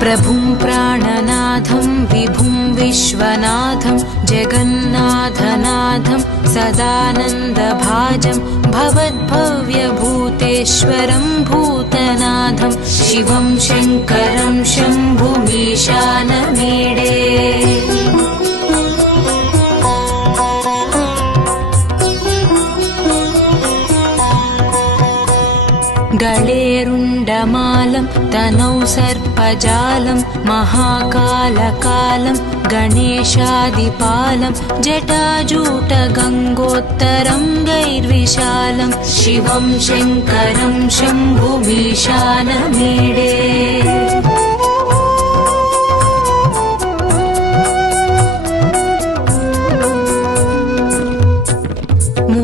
प्रभुं प्राणनाथं विभुं विश्वनाथं जगन्नाथनाथं सदानन्दभाजं भवद्भव्यभूतेश्वरं भूतनाथं शिवं शङ्करं शम्भुमीशानमीडे गळेरुण्डमालं तनौ सर्पजालं महाकालकालं गणेशादिपालं जटाजूटगङ्गोत्तरं गैर्विशालं शिवं शङ्करं शम्भुमीशानमीडे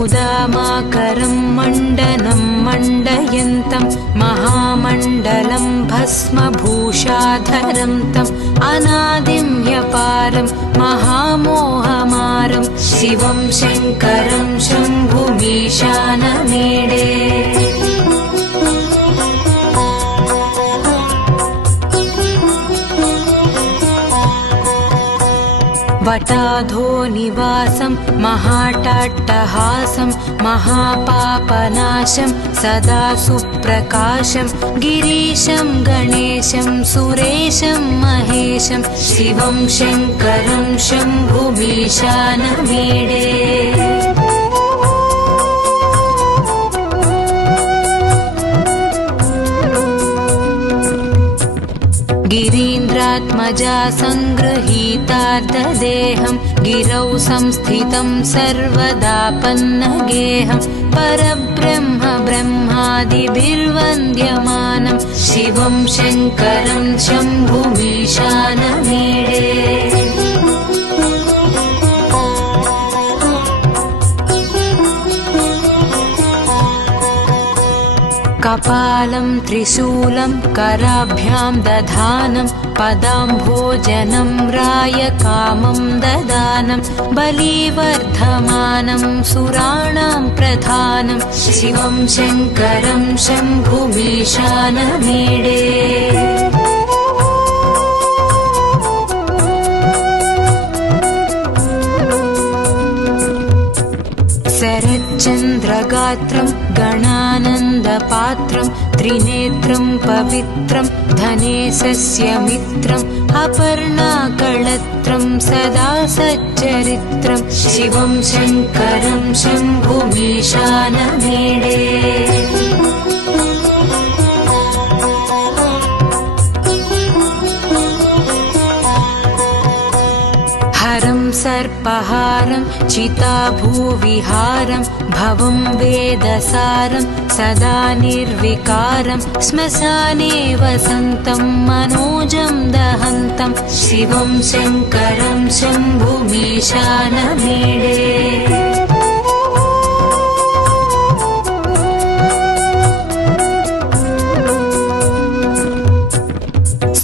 मुदामाकरं मण्डनं मण्डयन्तं महामण्डलं भस्मभूषाधरं तम् अनादिं ह्यपारं महामोहमारं शिवं शङ्करं शम्भुमीशानमीडे वटाधो निवासं महाटाट्टहासं महापापनाशं सदा सुप्रकाशं गिरीशं गणेशं सुरेशं महेशं शिवं शङ्करं शम्भुमीशानमीडे गिरीन्द्रात्मजा सङ्गृहीतार्धदेहं गिरौ संस्थितं सर्वदापन्नगेहं परब्रह्म ब्रह्मादिभिर्वन्द्यमानं शिवं शङ्करं शम्भुमीशानमीडे कपालं त्रिशूलं कराभ्यां दधानं पदाम्भोजनं रायकामं ददानं बलिवर्धमानं सुराणां प्रधानं शिवं शङ्करं शम्भुमीशानमीडे शरच्चन्द्रगात्रं गणानन्दपात्रं त्रिनेत्रं पवित्रं धनेशस्य मित्रम् अपर्णाकळत्रं सदा सच्चरित्रं शिवं शङ्करं शम्भुमीशानमीडे हरं सर्पहारं चिताभूविहारं भवं वेदसारं सदा निर्विकारं श्मशाने वसन्तं मनोजं दहन्तं शिवं शङ्करं शम्भुमीशानमीडे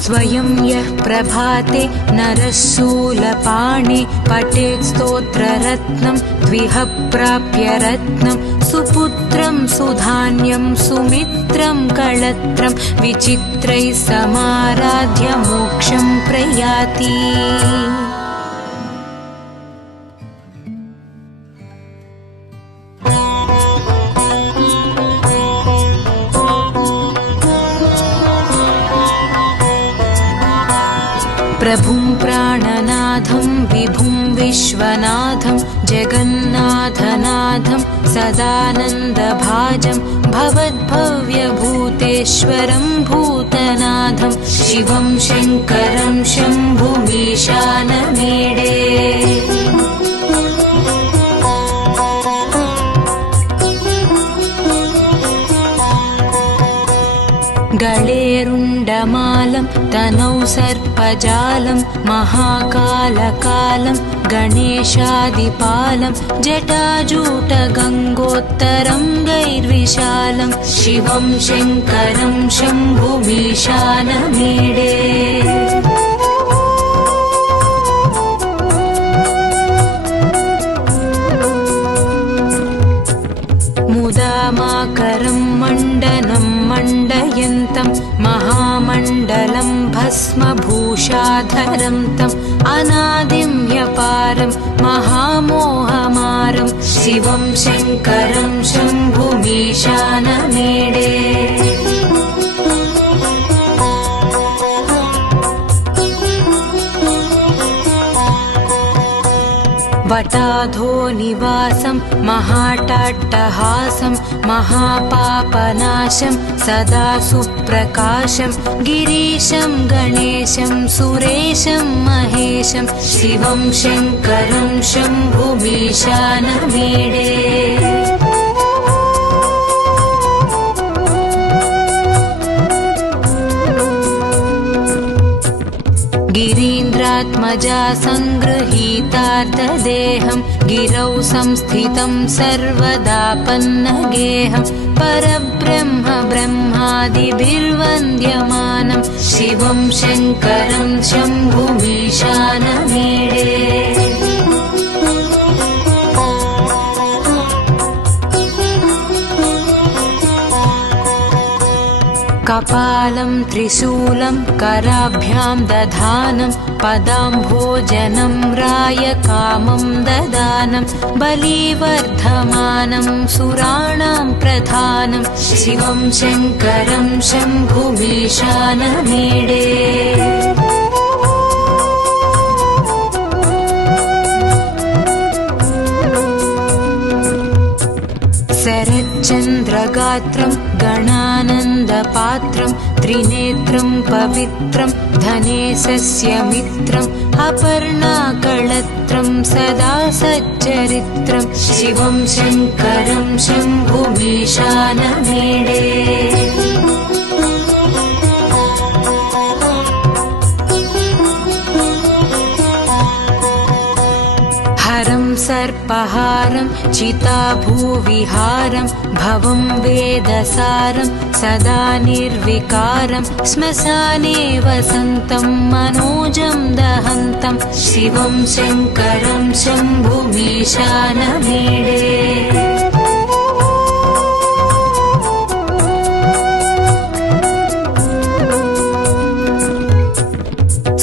स्वयं यः प्रभाते नरः शूलपाणे पठेत् स्तोत्ररत्नं द्विह प्राप्य रत्नं सुपुत्रं सुधान्यं सुमित्रं कळत्रं विचित्रैः समाराध्य मोक्षं प्रयाति प्रभुं प्राणनाथं विभुं विश्वनाथं जगन्नाथनाथं सदानन्दभाजं भवद्भव्यभूतेश्वरं भूतनाथं शिवं शङ्करं शम्भुमीशानमीडे गळेरुण्डमालं तनौ सर्पजालं महाकालकालं गणेशादिपालं जटाजूटगङ्गोत्तरं गैर्विशालं शिवं शङ्करं शम्भुमीशानमीडे मुदामाकरं मण्डनं मण्डयन्तं महामण्डलं मङ्गलं भस्मभूषाधरं तम् अनादिं ह्यपारं महामोहमारं शिवं शङ्करं शम्भुमीशानमीडे वटाधो निवासं महाटाट्टहासं महापापनाशं सदा सुप्रकाशं गिरीशं गणेशं सुरेशं महेशं शिवं शङ्करं शम्भुमीशानमीडे गिरीन्द्रात्मजा सङ्गृहीतार्धदेहं गिरौ संस्थितं सर्वदा पन्नगेहं परब्रह्म ब्रह्मादिभिर्वन्द्यमानं शिवं शङ्करं शम्भुमीशानमीडे कपालं त्रिशूलं कराभ्यां दधानं पदाम्भोजनं रायकामं ददानं बलिवर्धमानं सुराणां प्रधानं शिवं शङ्करं शम्भुमीशानमीडे शरच्चन्द्रगात्रं गणानन्दपात्रं त्रिनेत्रं पवित्रं धनेशस्य मित्रम् अपर्णाकळत्रं सदा सच्चरित्रं शिवं शङ्करं शम्भुमीशानमीडे हरं सर्पहारं चिताभूविहारं भवं वेदसारं सदा निर्विकारं श्मशाने वसन्तं मनोजं दहन्तं शिवं शङ्करं शम्भुमीशानमीडे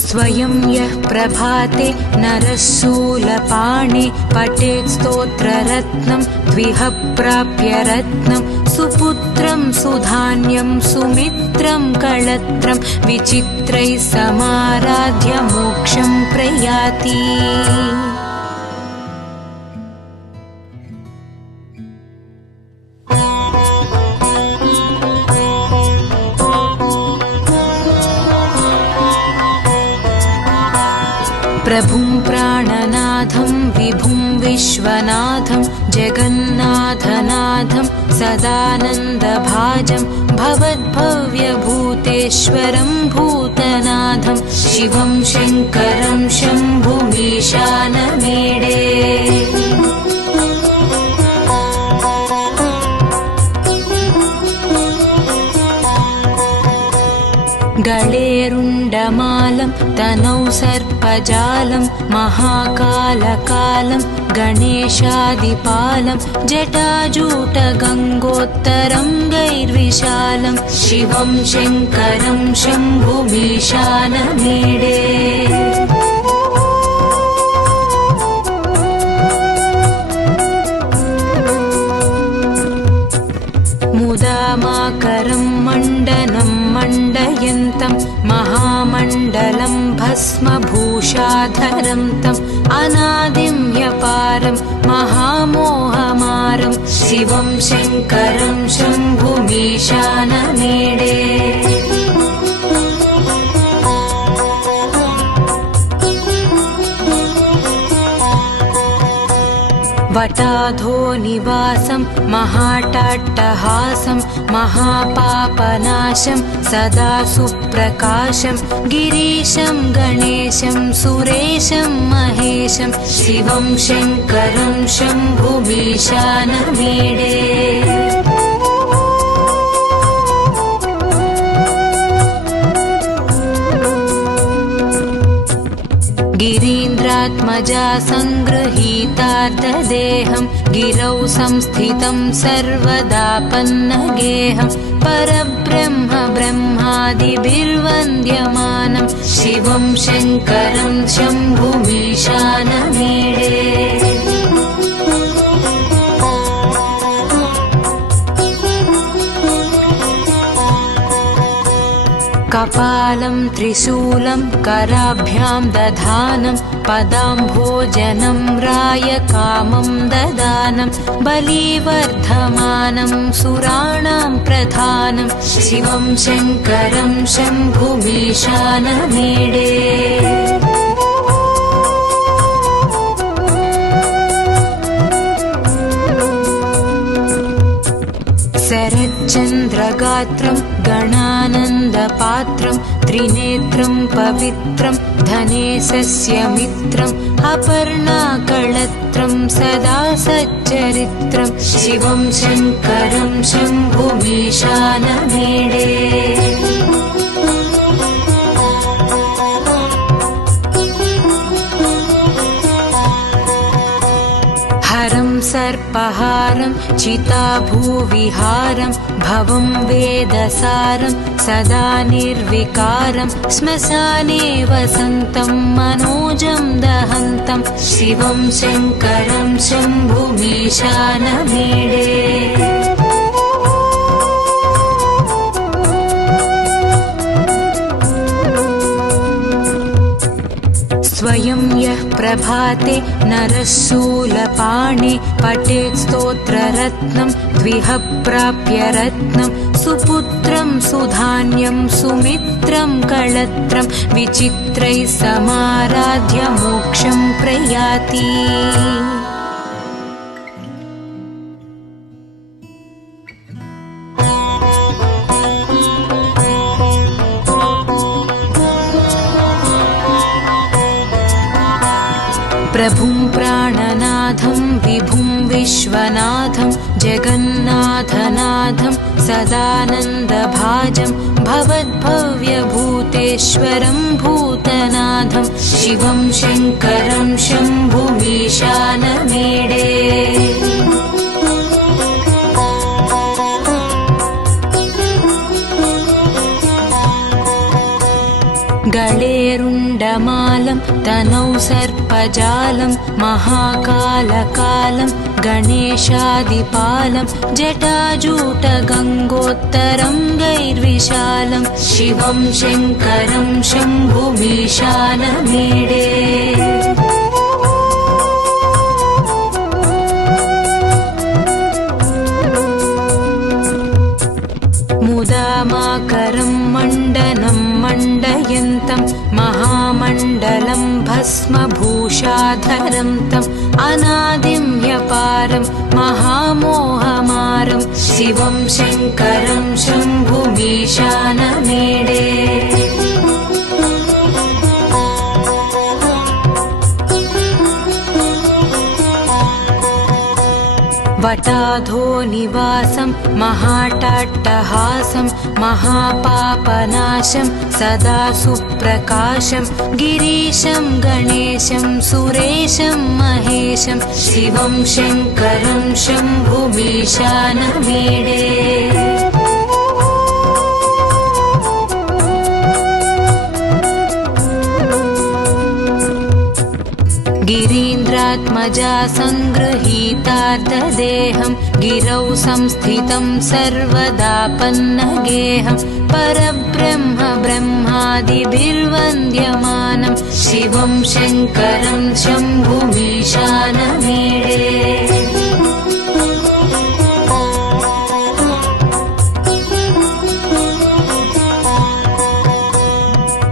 स्वयं यः प्रभाते नरः शूलपाणे पठेत् स्तोत्ररत्नं द्विह प्राप्य रत्नं सुपुत्रं सुधान्यं सुमित्रं कळत्रं विचित्रैः समाराध्य मोक्षं प्रयाति प्रभुं प्राणनाथं विभुं विश्वनाथं जगन्नाथनाथं सदानन्दभाजं भवद्भव्यभूतेश्वरं भूतनाथं शिवं शङ्करं शम्भुमीशानमीडे गळेरुण्डमालं तनौ सर्पजालं महाकालकालं गणेशादिपालं जटाजूटगङ्गोत्तरङ्गैर्विशालं शिवं शङ्करं शम्भुमीशानमीडे मुदामाकरं मण्डनं मण्डयन्तं महामण्डलं भस्मभूषाधरं तम् अनादिं ह्यपारं महामोहमारं शिवं शङ्करं शम्भुमीशानमीडे वटाधो निवासं महाटाट्टहासं महापापनाशं सदा सुप्रकाशं गिरीशं गणेशं सुरेशं महेशं शिवं शङ्करं शम्भुमीशानमीडे गिरीन्द्रात्मजा सङ्गृहीतार्धदेहं गिरौ संस्थितं सर्वदा पन्नगेहं परब्रह्म ब्रह्मादिभिर्वन्द्यमानं शिवं शङ्करं शम्भुमीशानमीडे कपालं त्रिशूलं कराभ्यां दधानं पदाम्भोजनं रायकामं ददानं बलिवर्धमानं सुराणां प्रधानं शिवं शङ्करं शम्भुमीशानमीडे शरच्चन्द्रगात्रं गणानन्दपात्रं त्रिनेत्रं पवित्रं धनेशस्य मित्रम् अपर्णाकळत्रं सदा सच्चरित्रं शिवं शङ्करं शम्भुमीशानमीडे सर्पहारं चिताभूविहारं भवं वेदसारं सदा निर्विकारं श्मशाने वसन्तं मनोजं दहन्तं शिवं शङ्करं शम्भुमीशानमीडे स्वयं यः प्रभाते नरः शूलपाणे पठेत् स्तोत्ररत्नं द्विह प्राप्य रत्नं सुपुत्रं सुधान्यं सुमित्रं कळत्रं विचित्रैः समाराध्य मोक्षं प्रयाति प्रभुं प्राणनाथं विभुं विश्वनाथं जगन्नाथनाथं सदानन्दभाजं भवद्भव्यभूतेश्वरं भूतनाथं शिवं शङ्करं शम्भुमीशानमीडे गळेरुण्डमालं तनौ सर्पजालं महाकालकालं गणेशादिपालं जटाजूटगङ्गोत्तरङ्गैर्विशालं शिवं शङ्करं शम्भुमीशानमीडे मुदामाकरं मण्डनं मण्डयन्तं महामण्डलं भस्मभूषाधरं तम् अनादिं ह्यपारं महामोहमारं शिवं शङ्करं शम्भुमीशानमीडे वटाधो निवासं महाटाट्टहासं महापापनाशं सदा सुप्रकाशं गिरीशं गणेशं सुरेशं महेशं शिवं शङ्करं शम्भुमीशानमीडे गिरीन्द्रात्मजा सङ्गृहीतार्धदेहं गिरौ संस्थितं सर्वदापन्नगेहं परब्रह्म ब्रह्मादिभिर्वन्द्यमानं शिवं शङ्करं शम्भुमीशानमीडे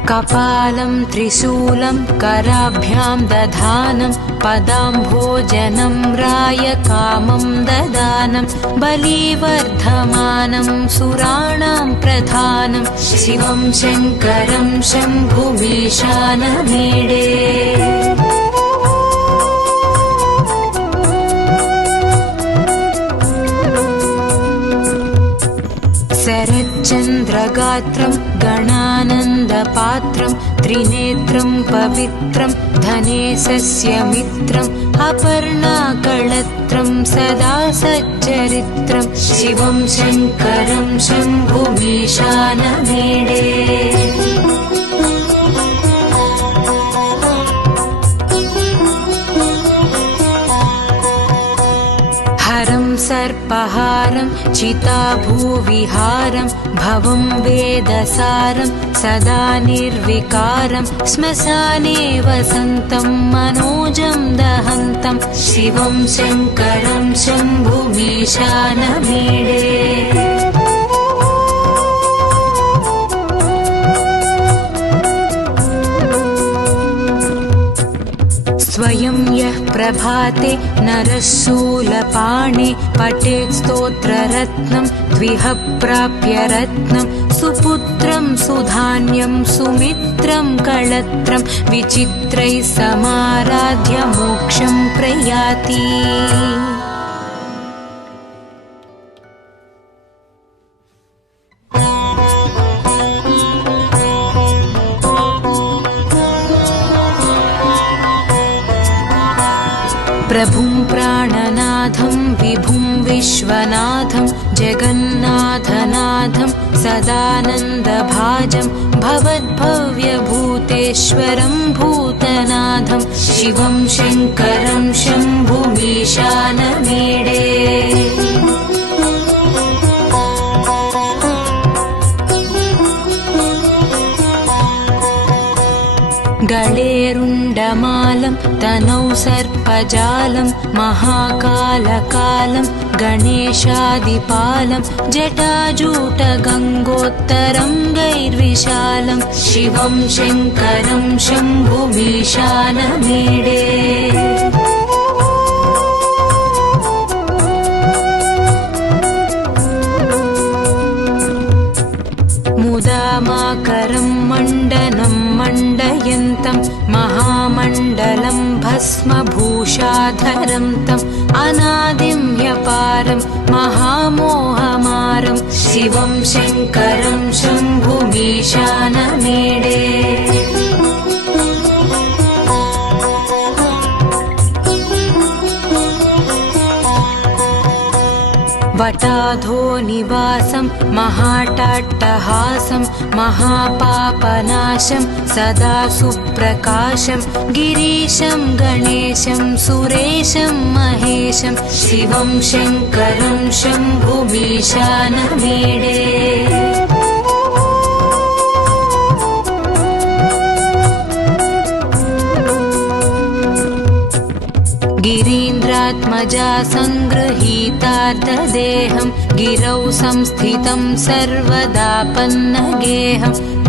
कपालं त्रिशूलं कराभ्यां दधानं पदाम्भोजनं रायकामं ददानं बलिवर्धमानं सुराणां प्रधानं शिवं शङ्करं शम्भुमीशानमीडे शरच्चन्द्रगात्रं गणानन्दपात्रं पात्रं त्रिनेत्रं पवित्रं धनेशस्य मित्रम् अपर्णाकळत्रं सदा सच्चरित्रं शिवं शङ्करं शम्भुमीशानमीडे सर्पहारं चिताभूविहारं भवं वेदसारं सदा निर्विकारं श्मशाने वसन्तं मनोजं दहन्तं शिवं शङ्करं शम्भुमीशानमीडे स्वयं यः प्रभाते नरः शूलपाणे पठेत् स्तोत्ररत्नं द्विह प्राप्य रत्नं सुपुत्रं सुधान्यं सुमित्रं कळत्रं विचित्रैः समाराध्य मोक्षं प्रयाति प्रभुं प्राणनाथं विभुं विश्वनाथं जगन्नाथनाथं सदानन्दभाजं भवद्भव्यभूतेश्वरं भूतनाथं शिवं शङ्करं शम्भुमीशानमीडे गळेरुण्डमालं तनौ सर्पजालं महाकालकालं गणेशादिपालं जटाजूटगङ्गोत्तरं गैर्विशालं शिवं शङ्करं शम्भुमीशानमीडे मुदामाकरं मण्डनं मण्डयन्तं महामण्डलं भस्मभूषाधरं तम् अनादिं ह्यपारं महामोहमारं शिवं शङ्करं शम्भुमीशानमीडे वटाधो निवासं महाटाट्टहासं महापापनाशं सदा सुप्रकाशं गिरीशं गणेशं सुरेशं महेशं शिवं शङ्करं शम्भुमीशानमीडे गिरीन्द्रात्मजा सङ्गृहीतार्धदेहं गिरौ संस्थितं सर्वदापन्नगेहं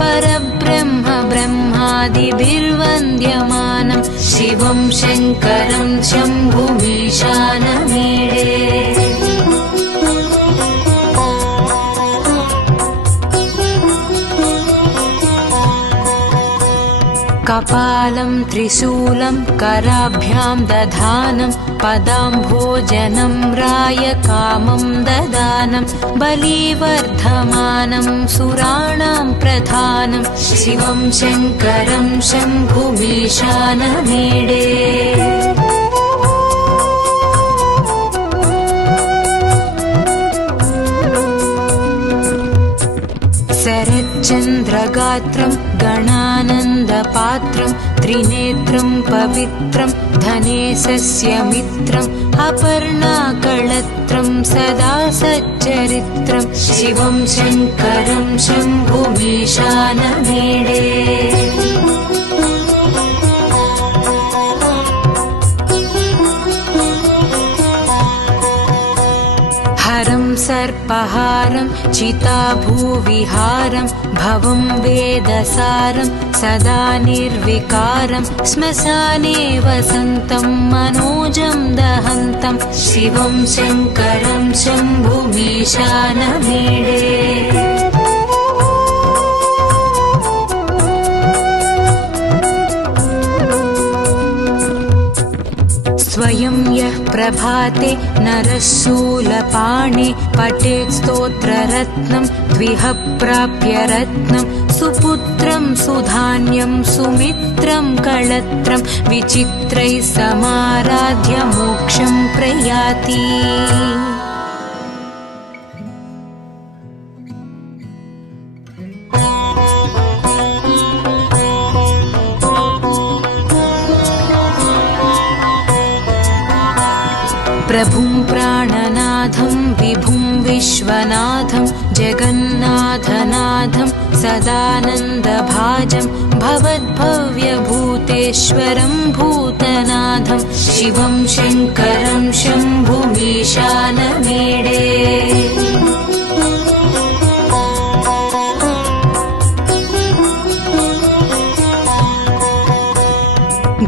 परब्रह्म ब्रह्मादिभिर्वन्द्यमानं शिवं शङ्करं शम्भुमीशानमीडे कपालं त्रिशूलं कराभ्यां दधानं पदाम्भोजनं रायकामं ददानं बलिवर्धमानं सुराणां प्रधानं शिवं शङ्करं शम्भुमीशानमीडे शरच्चन्द्रगात्रं गणानन्दपात्रं त्रिनेत्रं पवित्रं धनेशस्य मित्रम् अपर्णाकळत्रं सदा सच्चरित्रं शिवं शङ्करं शम्भुमीशानमीडे हरं सर्पहारं चिताभूविहारं भवं वेदसारं सदा निर्विकारं श्मशाने वसन्तं मनोजं दहन्तं शिवं शङ्करं शम्भुमीशानमीडे स्वयं यः प्रभाते नरः शूलपाणे पठेत् स्तोत्ररत्नं द्विह प्राप्य रत्नं सुपुत्र सुपुत्रं सुधान्यं सुमित्रं कळत्रं विचित्रैः समाराध्य मोक्षं प्रयाति। प्रभुं प्राणनाथं विभुं विश्वनाथं जगन्नाथनाथं सदानन्दभाजं भवद्भव्यभूतेश्वरं भूतनाथं शिवं शङ्करं शम्भुमीशानमीडे।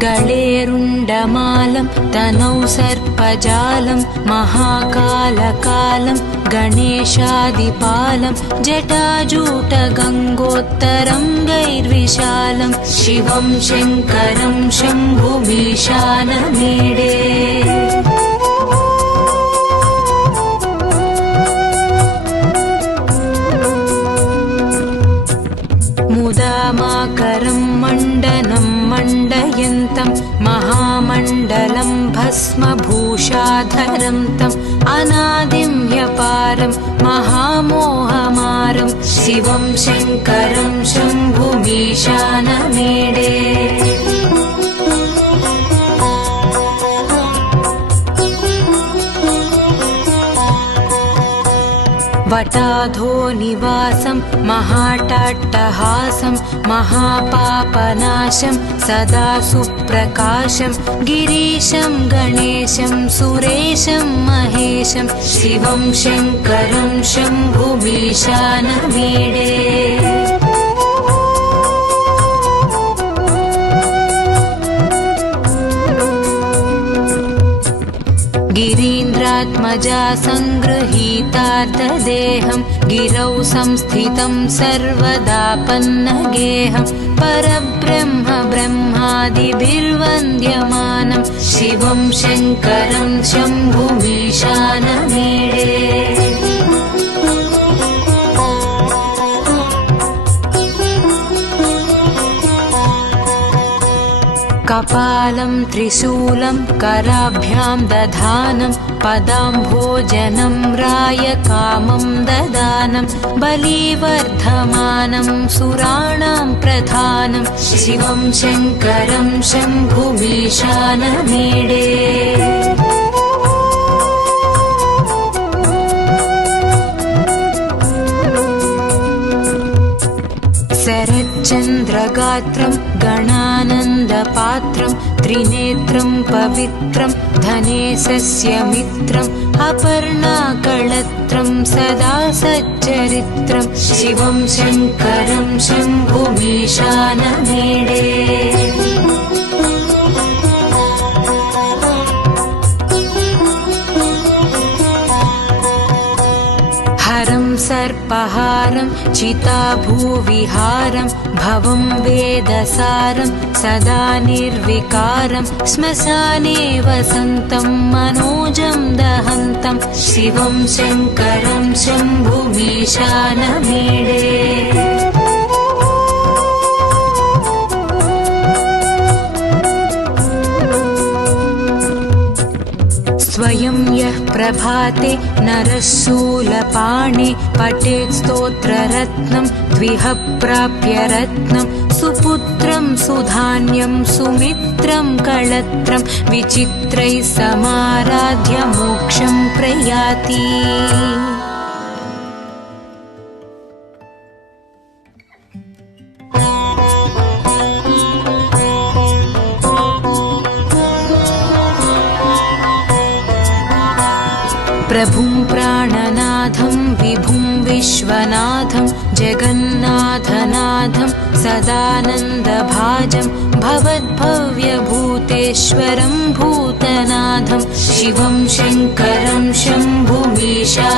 गळेरुण्डमालं तनौ सर्पजालं महाकालकालं गणेशादिपालं जटाजूटगङ्गोत्तरं गैर्विशालं शिवं शङ्करं शम्भुमीशानमीडे। मुदामाकरं मण्डनं मण्डयन्तं महामण्डलं भस्मभूषाधरं तम् अनादिं ह्यपारं महामोहमारं शिवं शङ्करं शम्भुमीशानमीडे। वटाधो निवासं महाटाट्टहासं महापापनाशं सदा सुप्रकाशं गिरीशं गणेशं सुरेशं महेशं शिवं शङ्करं शम्भुमीशानमीडे। गिरीन्द्रात्मजा सङ्गृहीतार्धदेहं गिरौ संस्थितं सर्वदापन्नगेहं परब्रह्म ब्रह्मादिभिर्वन्द्यमानं शिवं शङ्करं शम्भुमीशानमीडे। कपालं त्रिशूलं कराभ्यां दधानं पदाम्भोजनं रायकामं ददानं बलिवर्धमानं सुराणां प्रधानं शिवं शङ्करं शम्भुमीशानमीडे। शरच्चन्द्रगात्रं गणानन्दपात्रं त्रिनेत्रं पवित्रं धनेशस्य मित्रम् अपर्णाकळत्रं सदा सच्चरित्रं शिवं शङ्करं शम्भुमीशानमीडे। हरं सर्पहारं चिताभूविहारं भवं वेदसारं सदा निर्विकारं श्मशाने वसन्तं मनोजं दहन्तं शिवं शङ्करं शम्भुमीशानमीडे। स्वयं यः प्रभाते नरः शूलपाणे पठेत् स्तोत्ररत्नं द्विह प्राप्य रत्नं सुपुत्रं सुधान्यं सुमित्रं कळत्रं विचित्रैः समाराध्य मोक्षं प्रयाति। प्रभुं प्राणनाथं विभुं विश्वनाथं जगन्नाथनाथं सदानन्दभाजं भवद्भव्यभूतेश्वरं भूतनाथं शिवं शङ्करं शम्भुमीशानमीडे।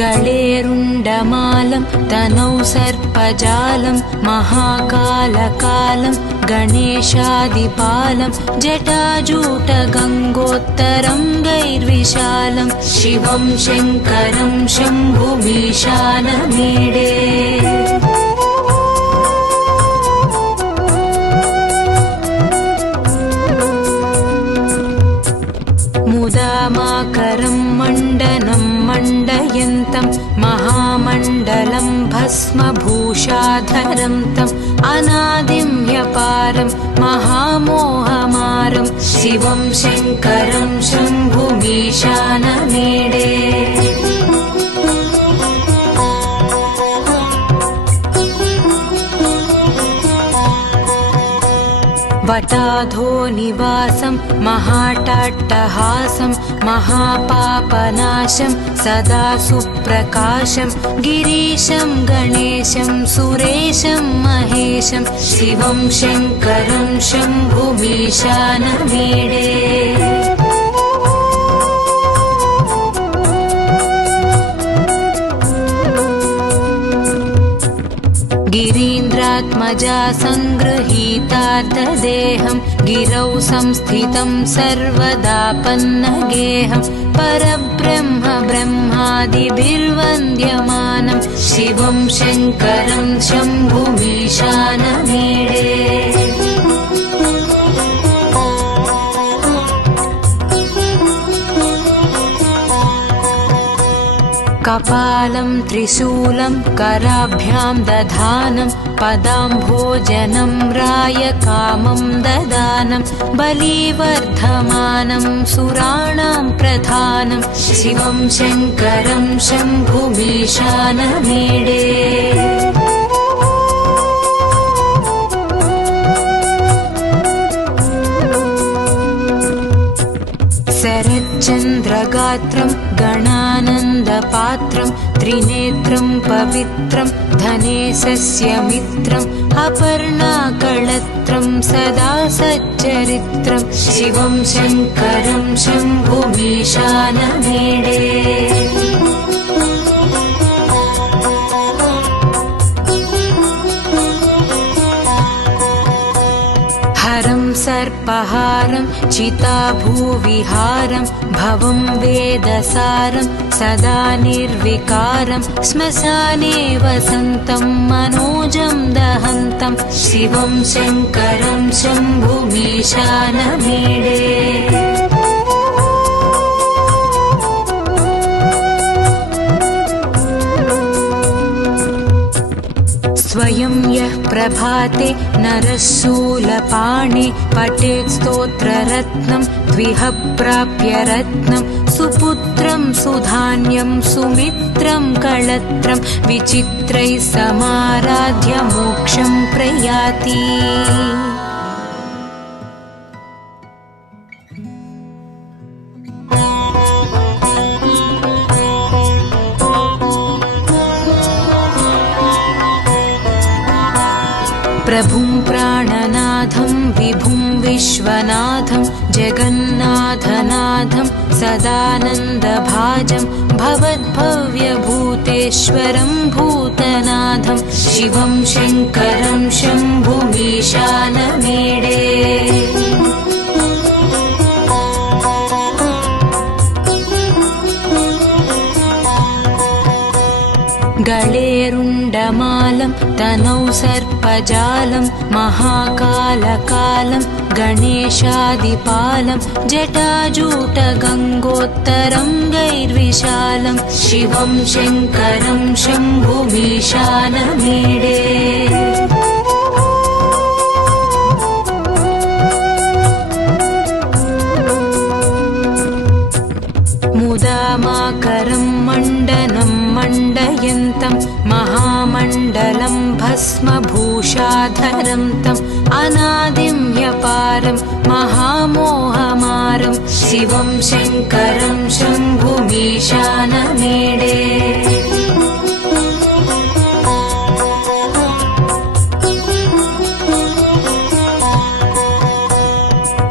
गळेरुण्डमालं तनौ सर्पजालं महाकालकालं गणेशादिपालं जटाजूटगङ्गोत्तरङ्गैर्विशालं शिवं शङ्करं शम्भुमीशानमीडे मुदामाकरं मण्डनं मण्डयन्तं महामण्डलं भस्मभूषाधरं तम् अनादिं ह्यपारं महामोहमारं शिवं शङ्करं शम्भुमीशानमीडे वटाधो निवासं महाटाट्टहासं महापापनाशं सदा सुप्रकाशं गिरीशं गणेशं सुरेशं महेशं शिवं शङ्करं शम्भुमीशानमीडे गिरीन्द्रात्मजा सङ्गृहीतार्थदेहं गिरौ संस्थितं सर्वदा पन्नगेहं परब्रह्म ब्रह्मादिभिर्वन्द्यमानं शिवं शङ्करं शम्भुमीशानमीडे कपालं त्रिशूलं कराभ्यां दधानं पदाम्भोजनं रायकामं ददानं बलिवर्धमानं सुराणां प्रधानं शिवं शङ्करं शम्भुमीशानमीडे शरच्चन्द्रगात्रं गणानन्दपात्रं त्रिनेत्रं पवित्रं धनेशस्य मित्रम् अपर्णाकळत्रं सदा सच्चरित्रं शिवं शङ्करं शम्भुमीशानमीडे हरं सर्पहारं चिताभूविहारं भवं वेदसारं सदा निर्विकारं श्मशाने वसन्तं मनोजं दहन्तं शिवं शङ्करं शम्भुमीशानमीडे स्वयं यः प्रभाते नरः शूलपाणे पठेत् स्तोत्ररत्नं द्विह प्राप्य रत्नं सुपुत्रं सुधान्यं सुमित्रं कळत्रं विचित्रैः समाराध्य मोक्षं प्रयाति प्रभुं प्राणनाथं विभुं विश्वनाथं जगन्नाथनाथं सदानन्दभाजं भवद्भव्यभूतेश्वरं भूतनाथं शिवं शङ्करं शम्भुमीशानमीडे गळेरुण्डमालं तनौ सर्पजालं महाकालकालं गणेशादिपालं जटाजूटगङ्गोत्तरङ्गैर्विशालं शिवं शङ्करं शम्भुमीशानमीडे मुदामाकरं मण्डनं मण्डयन्तं महामण्डलं भस्मभूषाधरं तम् अनादिं ह्यपारं महामोहमारं शिवं शङ्करं शम्भुमीशानमीडे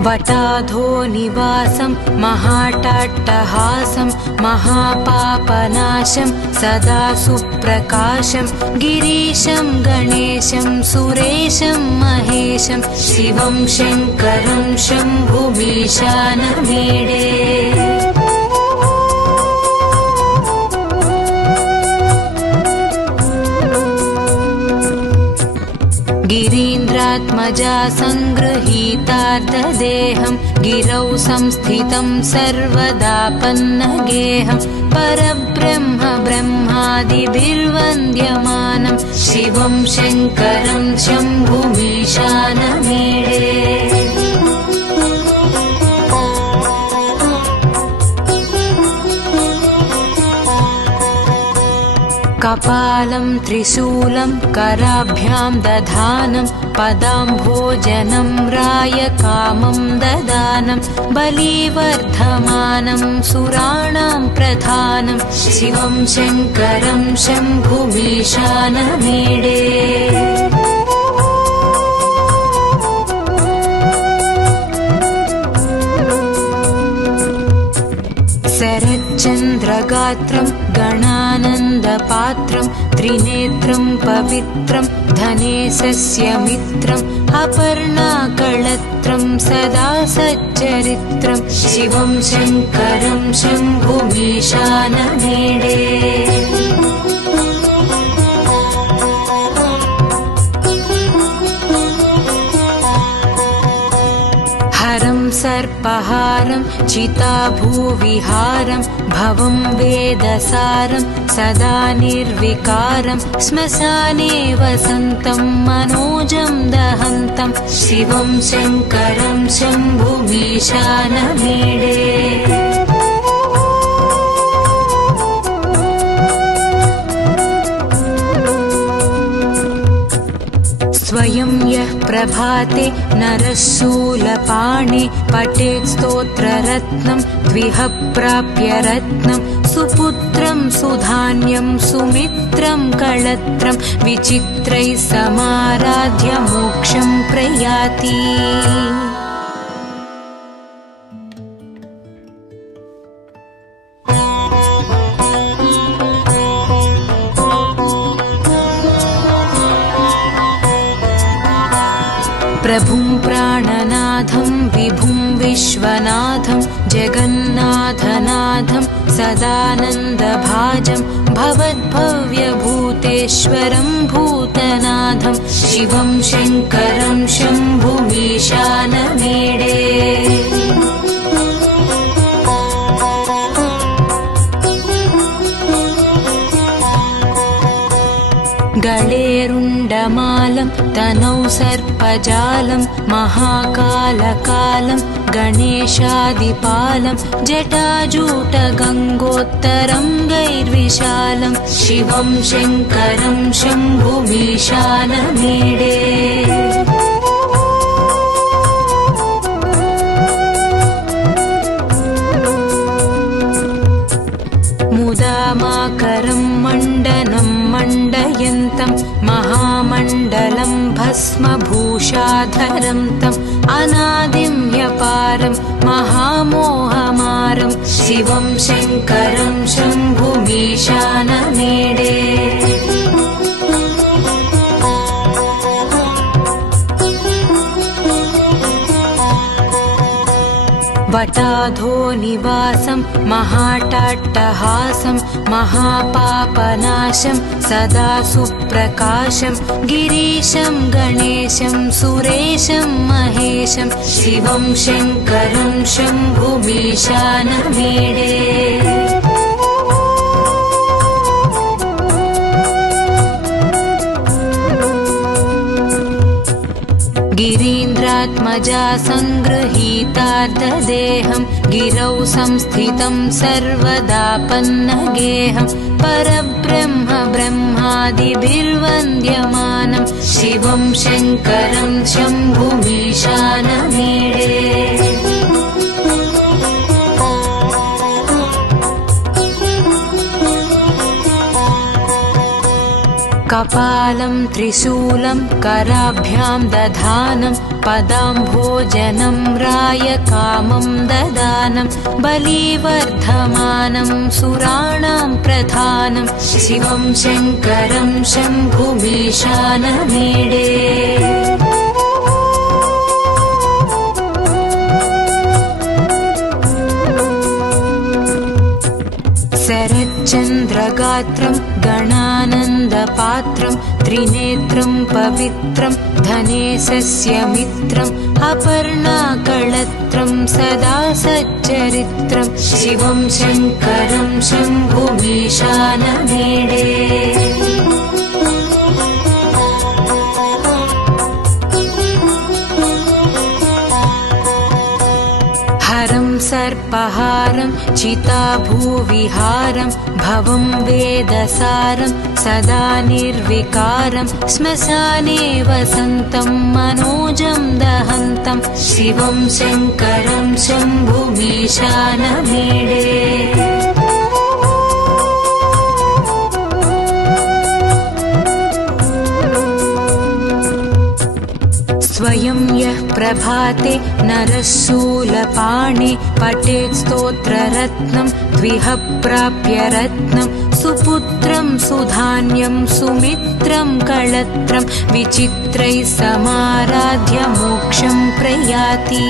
वटाधो निवासं महाटाट्टहासं महापापनाशं सदा सुप्रकाशं गिरीशं गणेशं सुरेशं महेशं शिवं शङ्करं शम्भुमीशानमीडे गिरीन्द्रात्मजा सङ्गृहीतार्धदेहं गिरौ संस्थितं सर्वदापन्नगेहं परब्रह्म ब्रह्मादिभिर्वन्द्यमानं शिवं शङ्करं शम्भुमीशानमीडे कपालं त्रिशूलं कराभ्यां दधानं पदाम्भोजनं रायकामं ददानं बलिवर्धमानं सुराणां प्रधानं शिवं शङ्करं शम्भुमीशानमीडे शरच्चन्द्रगात्रं गणानन्दपात्रं त्रिनेत्रं पवित्रं धनेशस्य मित्रम् अपर्णाकळत्रं सदा सच्चरित्रं शिवं शङ्करं शम्भुमीशानमीडे सर्पहारं चिताभूविहारं भवं वेदसारं सदा निर्विकारं श्मशाने वसन्तं मनोजं दहन्तं शिवं शङ्करं शम्भुमीशानमीडे स्वयं यः प्रभाते नरः शूलपाणे पठेत् स्तोत्ररत्नं द्विह प्राप्य रत्नं सुपुत्रं सुधान्यं सुमित्रं कळत्रं विचित्रैः समाराध्य मोक्षं प्रयाति प्रभुं प्राणनाथं विभुं विश्वनाथं जगन्नाथनाथं सदानन्दभाजं भवद्भव्यभूतेश्वरं भूतनाथं शिवं शङ्करं शम्भुमीशानमीडे गळेरुण्डमालं तनौ सर्पजालं महाकालकालं गणेशादिपालं जटाजूटगङ्गोत्तरं गैर्विशालं शिवं शङ्करं शम्भुमीशानमीडे मुदामाकरं मण्डनं मण्डयन्तं महामण्डलं भस्मभूषाधरं तम् अनादिं ह्यपारं महामोहमारं शिवं शङ्करं शम्भुमीशानमीडे वटाधो निवासं महाटाट्टहासं महापापनाशं सदा सुप्रकाशं गिरीशं गणेशं सुरेशं महेशं शिवं शङ्करं शम्भुमीशानमीडे गिरीन्द्रात्मजा सङ्गृहीतार्धदेहं गिरौ संस्थितं सर्वदापन्नगेहं परब्रह्म ब्रह्मादिभिर्वन्द्यमानं शिवं शङ्करं शम्भुमीशानमीडे कपालं त्रिशूलं कराभ्यां दधानं पदाम्भोजनं रायकामं ददानं बलिवर्धमानं सुराणां प्रधानं शिवं शङ्करं शम्भुमीशानमीडे शरच्चन्द्रगात्रं गणानन्दपात्रं त्रिनेत्रं पवित्रं धनेशस्य मित्रम् अपर्णाकळत्रं सदा सच्चरित्रं शिवं शङ्करं शम्भुमीशानमीडे हरं सर्पहारं चिताभूविहारं भवं वेदसारं सदा निर्विकारं श्मशाने वसन्तं मनोजं दहन्तं शिवं शङ्करं शम्भुमीशानमीडे स्वयं यः प्रभाते नरः शूलपाणे पठेत् स्तोत्ररत्नं द्विह प्राप्य रत्नं सुपुत्रं सुधान्यं सुमित्रं कळत्रं विचित्रैः समाराध्य मोक्षं प्रयाति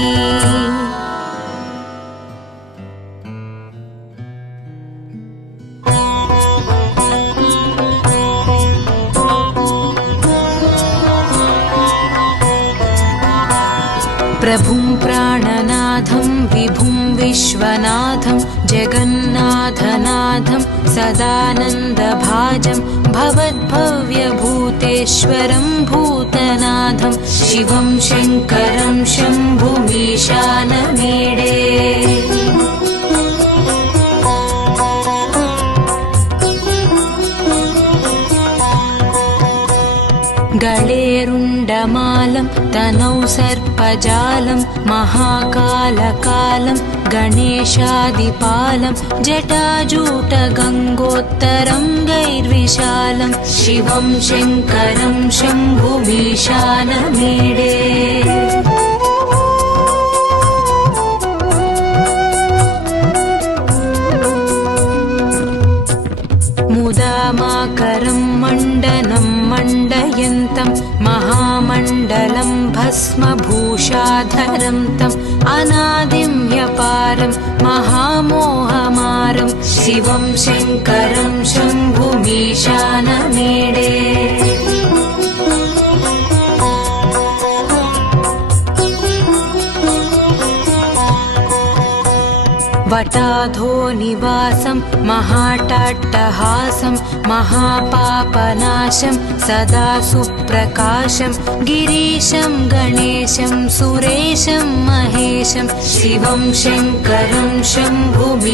प्रभुं प्राणनाथं विभुं विश्वनाथं जगन्नाथनाथं सदानन्दभाजं भवद्भव्यभूतेश्वरं भूतनाथं शिवं शङ्करं शम्भुमीशानमीडे गळेरुण्डमालं तनौ सर्पजालं महाकालकालं गणेशादिपालं जटाजूटगङ्गोत्तरं गैर्विशालं शिवं शङ्करं शम्भुमीशानमीडे मुदामाकरं मण्डनं मण्डयन्तं महामण्डलं भस्मभूषाधरं तम् अनादिं व्यपारं महामोहमारं शिवं शङ्करं शम्भुमीशानमीडे वटाधो निवासं महाटाट्टहासं महापापनाशं सदा सुप्रकाशं गिरीशं गणेशं सुरेशं महेशं शिवं शङ्करं शम्भुमीशानमीडे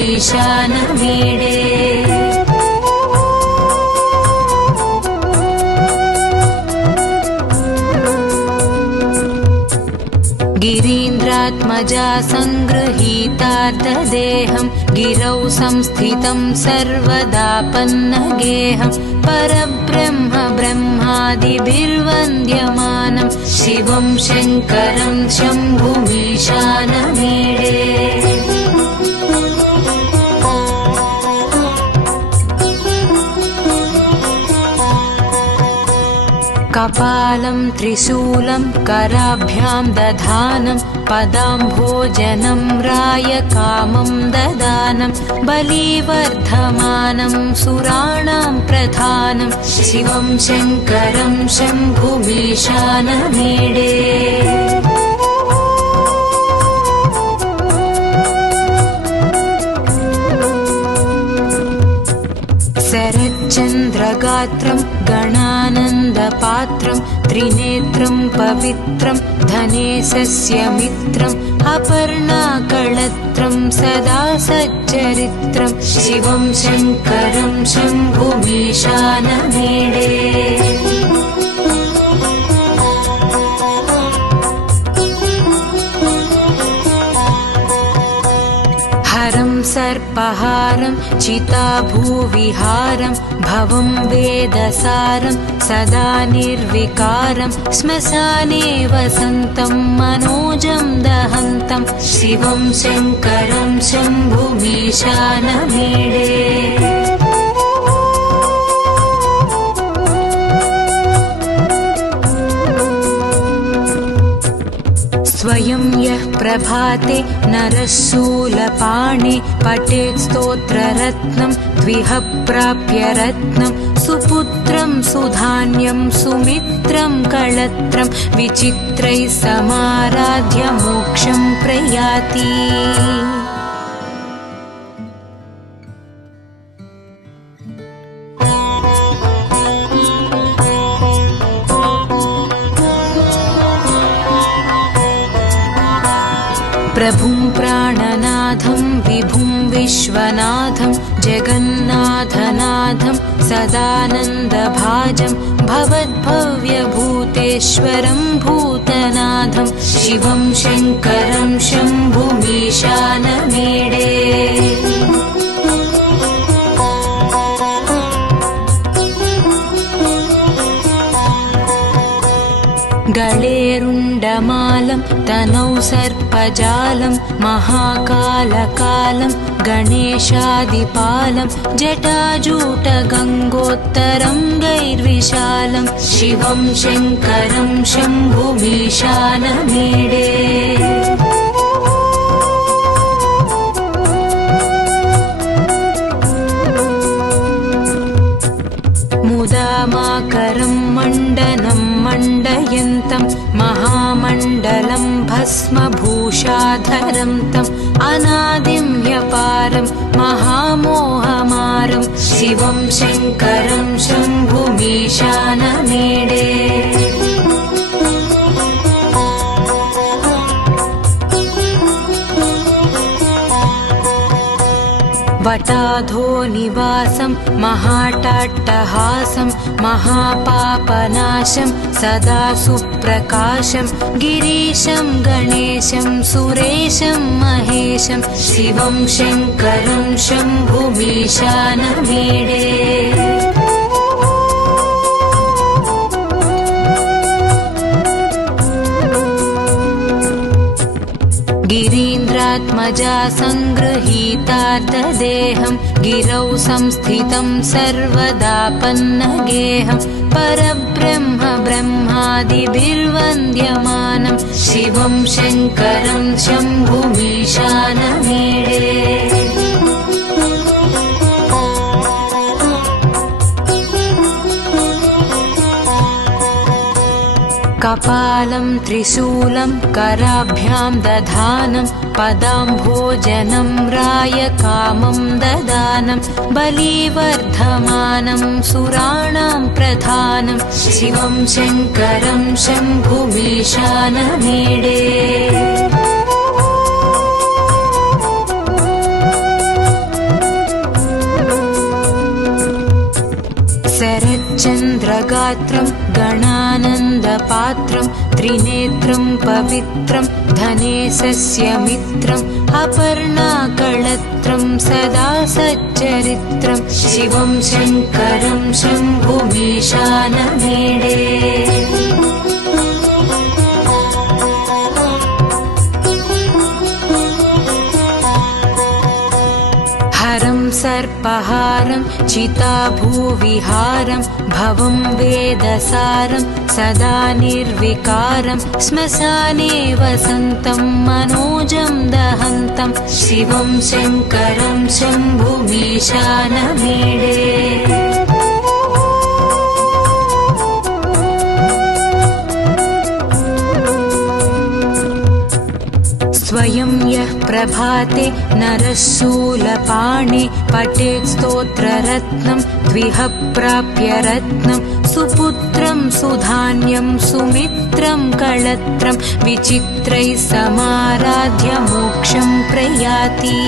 गिरीन्द्रात्मजा सङ्गृहीतार्धदेहं गिरौ संस्थितं सर्वदा पन्नगेहं परब्रह्म ब्रह्मादिभिर्वन्द्यमानं शिवं शङ्करं शम्भुमीशानमीडे कपालं त्रिशूलं कराभ्यां दधानं पदाम्भोजनं रायकामं ददानं बलिवर्धमानं सुराणां प्रधानं शिवं शङ्करं शम्भुमीशानमीडे शरच्चन्द्रगात्रं गणानन्दपात्रं त्रिनेत्रं पवित्रं धनेशस्य मित्रम् अपर्णाकळत्रं सदा सच्चरित्रं शिवं शङ्करं शम्भुमीशानमीडे हरं सर्पहारं चिताभूविहारं भवं वेदसारं सदा निर्विकारं श्मशाने वसन्तं मनोजं दहन्तं शिवं शङ्करं शम्भुमीशानमीडे। स्वयं यः प्रभाते नरः शूलपाणे पठेत् स्तोत्ररत्नं द्विह प्राप्य रत्नं सुपुत्रं सुधान्यं सुमित्रं कळत्रं विचित्रैः समाराध्य मोक्षं प्रयाति। प्रभुं प्राणनाथं विभुं विश्वनाथं जगन्नाथनाथं सदानन्दभाजं भवद्भव्यभूतेश्वरं भूतनाथं शिवं शङ्करं शम्भुमीशानमीडे। गळेरुण्डमालं तनौ सर्पजालं महाकालकालं गणेशादिपालं जटाजूटगङ्गोत्तरं गैर्विशालं शिवं शङ्करं शम्भुमीशानमीडे। मुदामाकरं मण्डनं मण्डयन्तं महामण्डलं भस्मभूषाधरं तम् अनादिं ह्यपारं महामोहमारं शिवं शङ्करं शम्भुमीशानमीडे। वटाधोनिवासं महाटाट्टहासं महापापनाशं सदा सुप्रकाशं गिरीशं गणेशं सुरेशं महेशं शिवं शङ्करं शम्भुमीशानमीडे। गिरीन्द्रात्मजा सङ्गृहीतार्धदेहं गिरौ संस्थितं सर्वदा पन्नगेहं परब्रह्म ब्रह्मादिभिर्वन्द्यमानं शिवं शङ्करं शम्भुमीशानमीडे। कपालं त्रिशूलं कराभ्यां दधानं पदाम्भोजनं रायकामं ददानं बलिवर्धमानं सुराणां प्रधानं शिवं शङ्करं शम्भुमीशानमीडे। शरच्चन्द्रगात्रं गणानन्दपात्रं त्रिनेत्रं पवित्रं धनेशस्य मित्रम् अपर्णाकळत्रं सदा सच्चरित्रं शिवं शङ्करं शम्भुमीशानमीडे। हरं सर्पहारं चिताभूविहारं भवं वेदसारं सदा निर्विकारं श्मशाने वसन्तं मनोजं दहन्तं शिवं शङ्करं शम्भुमीशानमीडे। स्वयं यः प्रभाते नरः शूलपाणे पठेत् स्तोत्ररत्नं द्विह प्राप्य रत्नं सुपुत्रं सुधान्यं सुमित्रं कळत्रं विचित्रैः समाराध्य मोक्षं प्रयाति।